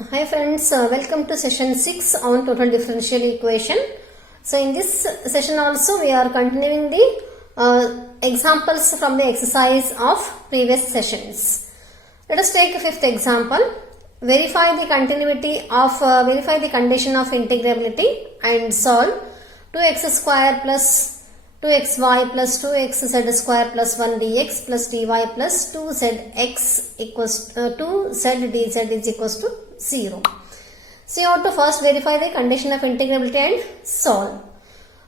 Hi friends, welcome to session 6 on total differential equation. So in this session also we are continuing the examples from the exercise of previous sessions. Let us take a fifth example. Verify the condition of integrability and solve 2x square plus 2xy plus 2xz square plus 1 dx plus dy plus 2zx equals 2z dz is equals to 0. So you have to first verify the condition of integrability and solve.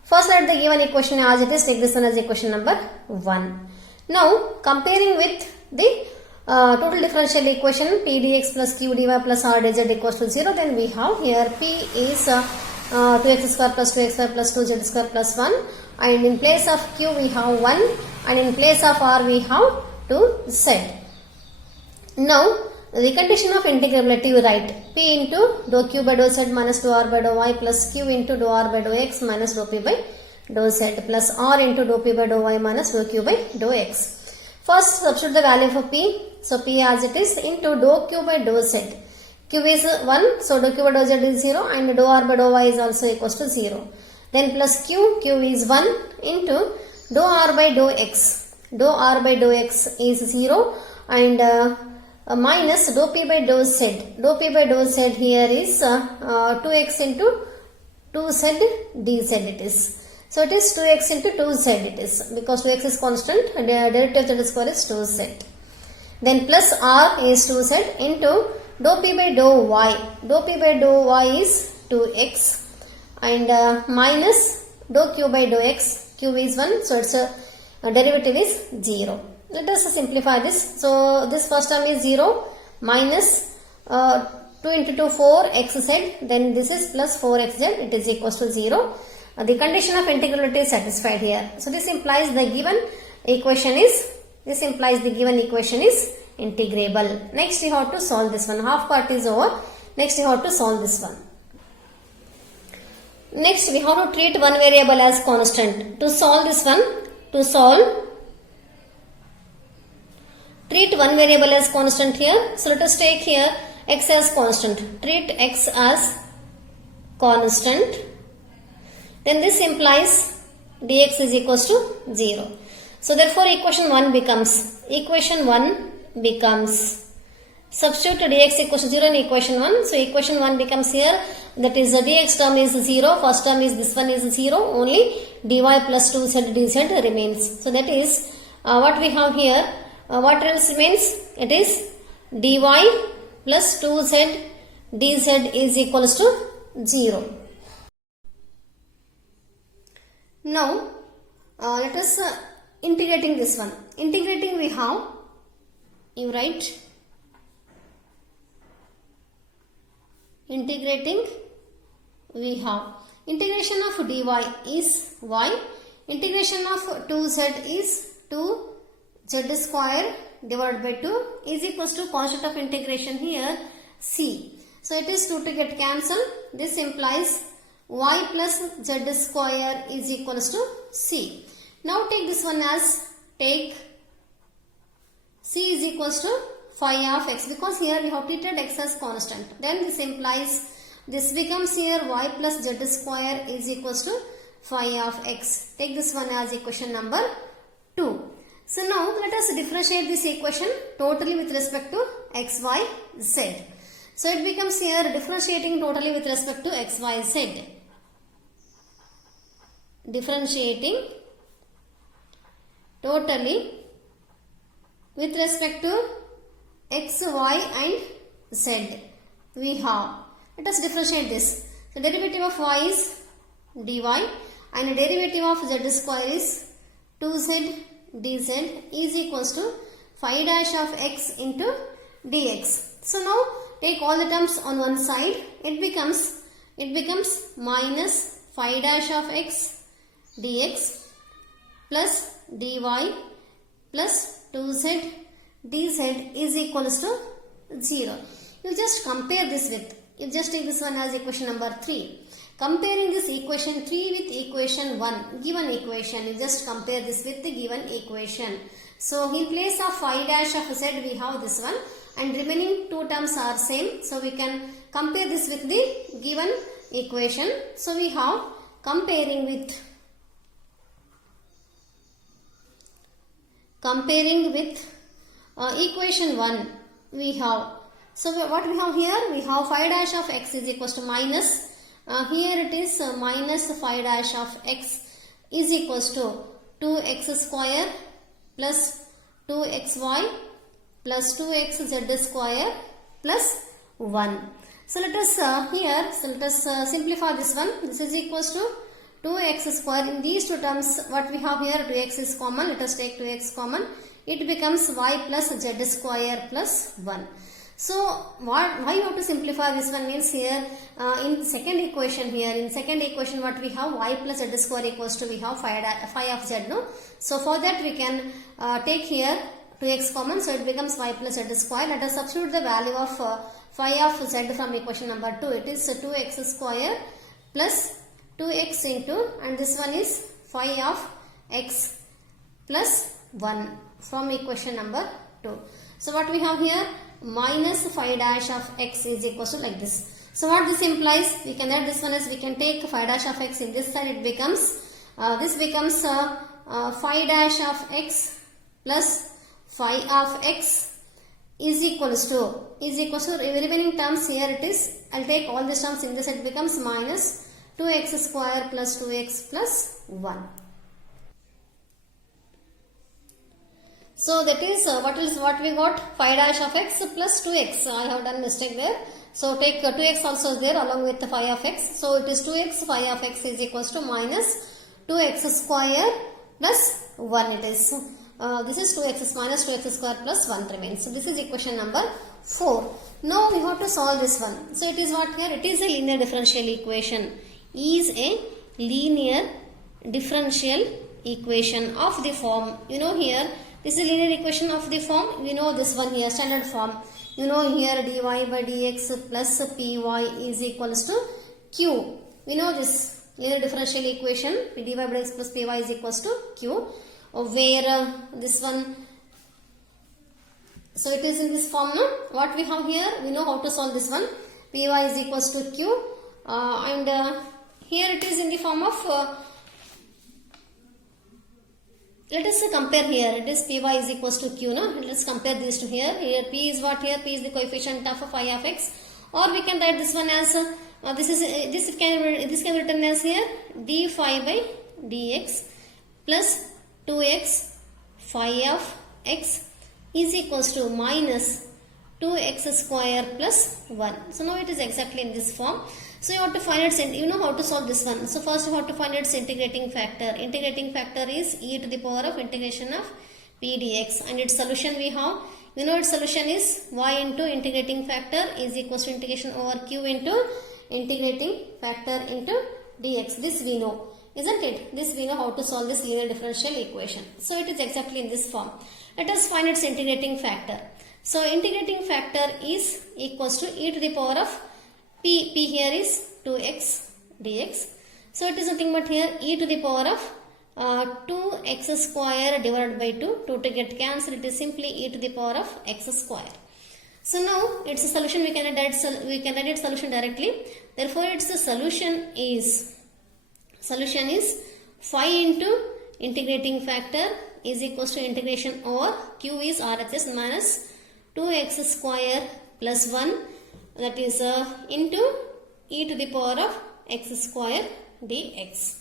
First let the given equation as it is, take this one as equation number 1. Now comparing with the total differential equation p dx plus q dy plus r dz equals to 0, then we have here p is 2x square plus 2xy plus 2z square plus 1, and in place of q we have 1 and in place of r we have 2z. Now the condition of integrability we write p into dou q by dou z minus dou r by dou y plus q into dou r by dou x minus dou p by dou z plus r into dou p by dou y minus dou q by dou x. First substitute the value for p. So p as it is into dou q by dou z. Q is 1, so dou q by dou z is 0 and dou r by dou y is also equals to 0. Then plus q is 1 into dou r by dou x. Dou r by dou x is 0 and minus dou p by dou z. Dou p by dou z here is 2x into 2z dz it is. So it is 2x into 2z it is, because 2x is constant and derivative of z square is 2z. Then plus r is 2z into dou p by dou y. Dou p by dou y is 2x and minus dou q by dou x. Q is 1, so its derivative is 0. Let us simplify this. So this first term is 0 minus 2 into 2 4 xz, then this is plus 4xz, it is equals to 0. The condition of integrability is satisfied here. So this implies the given equation is integrable. Next we have to solve this one. Half part is over. Next we have to solve this one. Next we have to treat one variable as constant. To solve this one, treat one variable as constant here. So let us take here x as constant. Treat x as constant. Then this implies dx is equals to 0. So therefore equation 1 becomes substitute dx equals to 0 in equation 1. So equation 1 becomes here, that is the dx term is 0, first term is this one is 0, only dy plus 2z dz remains. So that is what we have here. What else remains? It is dy plus 2z dz is equals to 0. Now let us integrating this one. Integrating we have, you write integrating we have integration of dy is y, integration of 2z is 2z square divided by 2 is equals to constant of integration here c. So it is 2 to get cancelled. This implies y plus z square is equals to c. Now take this one as, take c is equals to phi of x, because here we have treated x as constant. Then this implies, this becomes here y plus z square is equals to phi of x. Take this one as equation number 2. So now let us differentiate this equation totally with respect to x, y, z. So it becomes here differentiating totally with respect to x, y, z. Differentiating totally with respect to x, y and z we have. Let us differentiate this. So derivative of y is dy and derivative of z square is 2z dz is equals to phi dash of x into dx. So now take all the terms on one side. It becomes minus phi dash of x dx plus dy plus 2z dz is equals to 0. You just compare this with, you just take this one as equation number 3. Comparing this equation 3 with equation 1, given equation, you just compare this with the given equation. So in place of phi dash of z we have this one, and remaining two terms are same. So we can compare this with the given equation. So we have comparing with equation 1 we have. So what we have here? We have phi dash of x is equals to minus. Here it is minus phi dash of x is equals to 2x square plus 2xy plus 2xz square plus 1. So let us simplify this one. This is equals to 2x square. In these two terms, what we have here, 2x is common. Let us take 2x common. It becomes y plus z square plus 1. So why you have to simplify this one means here in second equation what we have, y plus z square equals to we have phi of z, no? So for that we can take here 2x common, so it becomes y plus z square. Let us substitute the value of phi of z from equation number 2. It is 2x square plus 2x into, and this one is phi of x plus 1 from equation number 2. So what we have here, minus phi dash of x is equal to like this. So what this implies, we can add this one as we can take phi dash of x in this side, it becomes this becomes phi dash of x plus phi of x is equals to remaining terms here it is, I'll take all these terms in this side, it becomes minus 2x square plus 2x plus 1. So that is what we got, phi dash of x plus 2x. I have done mistake there. So take 2x also there along with the phi of x. So it is 2x phi of x is equals to minus 2x square plus 1 it is. This is 2x minus 2x square plus 1 remains. So this is equation number 4. Now we have to solve this one. So it is what here? It is a linear differential equation. Is a linear differential equation of the form, here this is a linear equation of the form, this one here, standard form, here dy by dx plus py is equals to q. We know this linear differential equation, dy by dx plus py is equals to q, where this one, so it is in this form, no? What we have here, we know how to solve this one, py is equals to q, and here it is in the form of let us compare here. It is py is equals to q, no? Let us compare these two here. Here p is what here? P is the coefficient of phi of x. Or we can write this one as this can be written as here d phi by dx plus 2x phi of x is equals to minus 2x square plus 1. So now it is exactly in this form. So you have to find its, how to solve this one. So first you have to find its integrating factor. Integrating factor is e to the power of integration of p dx, and its solution we have, its solution is y into integrating factor is equals to integration over q into integrating factor into dx. This we know, isn't it? This we know how to solve this linear differential equation. So it is exactly in this form. Let us find its integrating factor. So integrating factor is equals to e to the power of p here is 2x dx. So it is nothing but here e to the power of 2x square divided by 2. 2 to get cancelled, it is simply e to the power of x square. So now its solution, we can write its solution directly. Therefore its solution is phi into integrating factor is equals to integration over q is RHS minus 2x square plus 1, that is into e to the power of x square dx.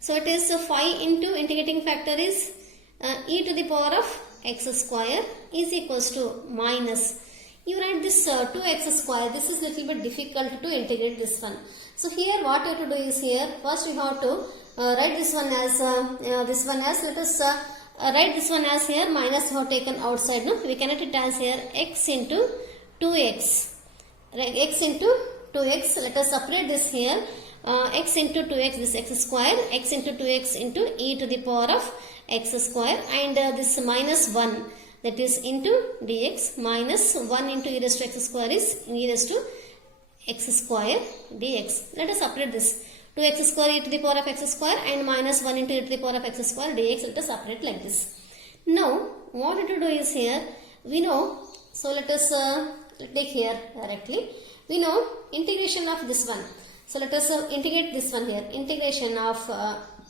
So it is phi into integrating factor is e to the power of x square is equals to minus, you write this 2x square. This is little bit difficult to integrate this one. So here what you have to do is here, first you have to write this one as let us write this one as here minus we have taken outside, no? We can write it as here x into 2x, x into 2x. Let us separate this here, x into 2x, this x square, x into 2x into e to the power of x square, and this minus 1, that is into dx, minus 1 into e raised to x square is e raised to x square dx. Let us separate this 2x square e to the power of x square and minus 1 into e to the power of x square dx. Let us separate like this. Now what to do is here, we know So let us take here directly. We know integration of this one. So let us integrate this one here. Integration of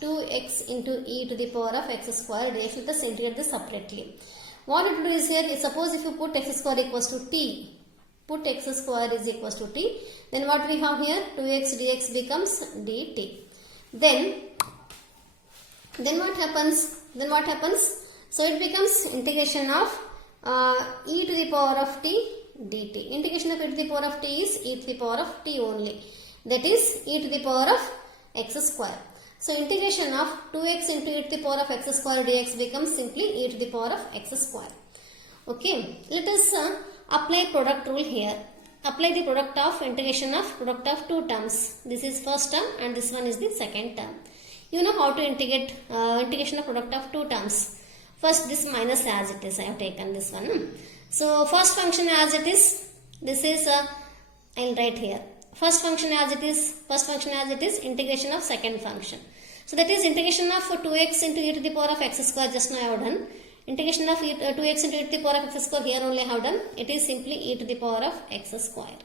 2x into e to the power of x square dx. Let us integrate this separately. What it will do is here, suppose if you put x square equals to t, put x square is equals to t, then what we have here, 2x dx becomes dt. Then what happens? So it becomes integration of e to the power of t dt. Integration of e to the power of t is e to the power of t only. That is e to the power of x square. So integration of 2x into e to the power of x square dx becomes simply e to the power of x square. Okay. Let us apply product rule here. Apply the product of two terms. This is first term and this one is the second term. You know how to integrate integration of product of two terms. First, this minus as it is, I have taken this one. So first function as it is, this is I'll write here. First function as it is integration of second function. So that is integration of 2x into e to the power of x square, just now I have done. Integration of 2x into e to the power of x square, here only I have done. It is simply e to the power of x square.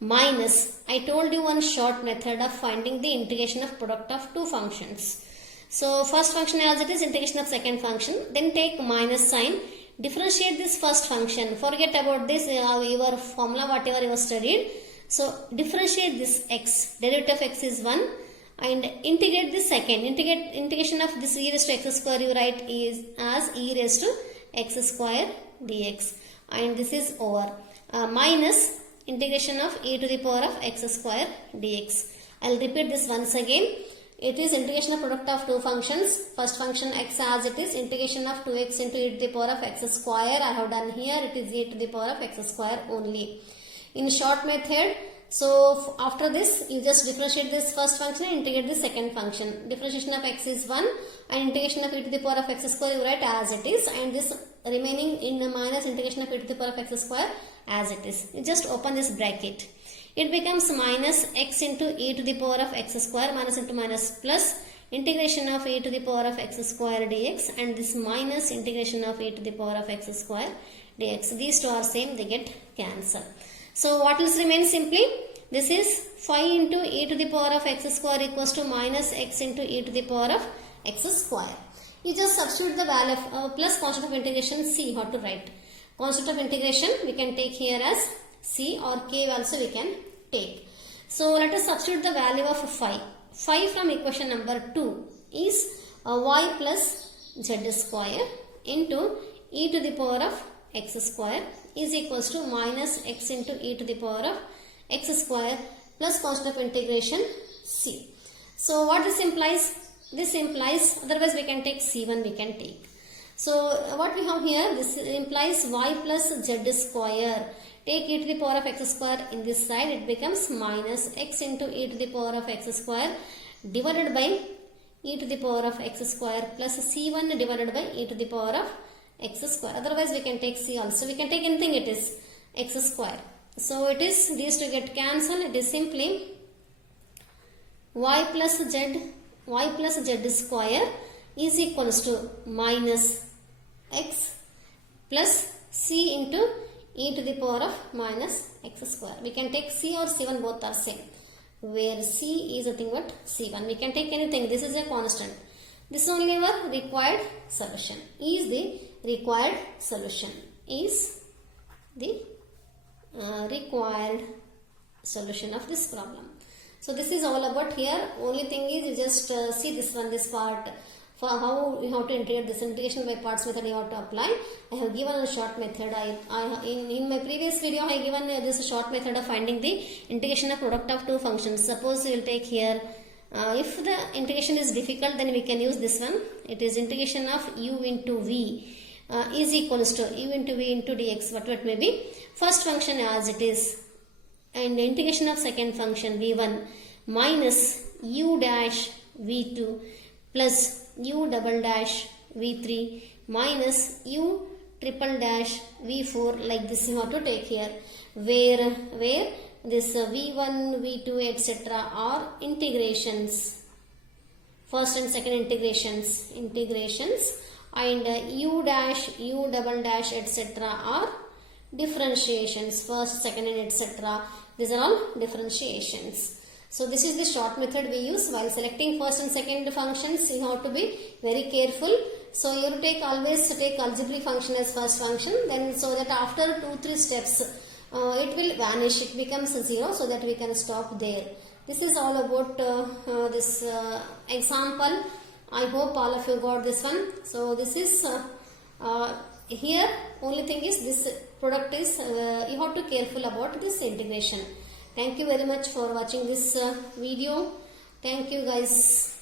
Minus, I told you one short method of finding the integration of product of two functions. So first function as it is, integration of second function, then take minus sign, differentiate this first function, forget about this your formula whatever you have studied. So differentiate this x, derivative of x is 1, and integrate this second, integration of this e raised to x square you write is as e raised to x square dx, and this is over minus integration of e to the power of x square dx. I will repeat this once again. It is integration of product of two functions. First function x as it is, integration of 2x into e to the power of x square. I have done here, it is e to the power of x square only. In short method, so after this, you just differentiate this first function and integrate the second function. Differentiation of x is 1 and integration of e to the power of x square you write as it is, and this remaining in minus integration of e to the power of x square as it is. You just open this bracket. It becomes minus x into e to the power of x square, minus into minus plus integration of e to the power of x square dx, and this minus integration of e to the power of x square dx. These two are same, they get cancelled. So what will remain simply? This is 5 into e to the power of x square equals to minus x into e to the power of x square. You just substitute the value of plus constant of integration c, how to write. Constant of integration we can take here as c, or k also we can take. So let us substitute the value of 5. 5 from equation number 2 is y plus z square into e to the power of x square is equals to minus x into e to the power of x square plus constant of integration c. So what this implies? This implies, otherwise we can take c1 we can take. So what we have here, this implies y plus z square. Take e to the power of x square in this side, it becomes minus x into e to the power of x square divided by e to the power of x square plus c1 divided by e to the power of x square. Otherwise we can take c also. We can take anything, it is x square. So it is, these two get cancelled. It is simply y plus z square is equals to minus x plus c into e to the power of minus x square. We can take c or c1, both are same. Where c is nothing but c1. We can take anything. This is a constant. This is only our required solution. Is the required solution. Is the required solution of this problem. So this is all about here. Only thing is you just see this one, this part. For how you have to integrate this integration by parts method you have to apply. I have given a short method. In my previous video I have given this short method of finding the integration of product of two functions. Suppose you will take here, if the integration is difficult, then we can use this one. It is integration of u into v is equals to u into v into dx, what may be. First function as it is, and the integration of second function v1 minus u dash v2 plus u double dash v3 minus u triple dash v4, like this you have to take here, where this v1 v2 etc. are integrations, first and second integrations, and u dash u double dash etc. are differentiations, first, second and etc. These are all differentiations. So this is the short method we use while selecting first and second functions. You have to be very careful. So you always take algebraic function as first function, then so that after 2-3 steps it will vanish, it becomes 0, so that we can stop there. This is all about this example. I hope all of you got this one. So this is here only thing is this product is you have to careful about this integration. Thank you very much for watching this video. Thank you guys.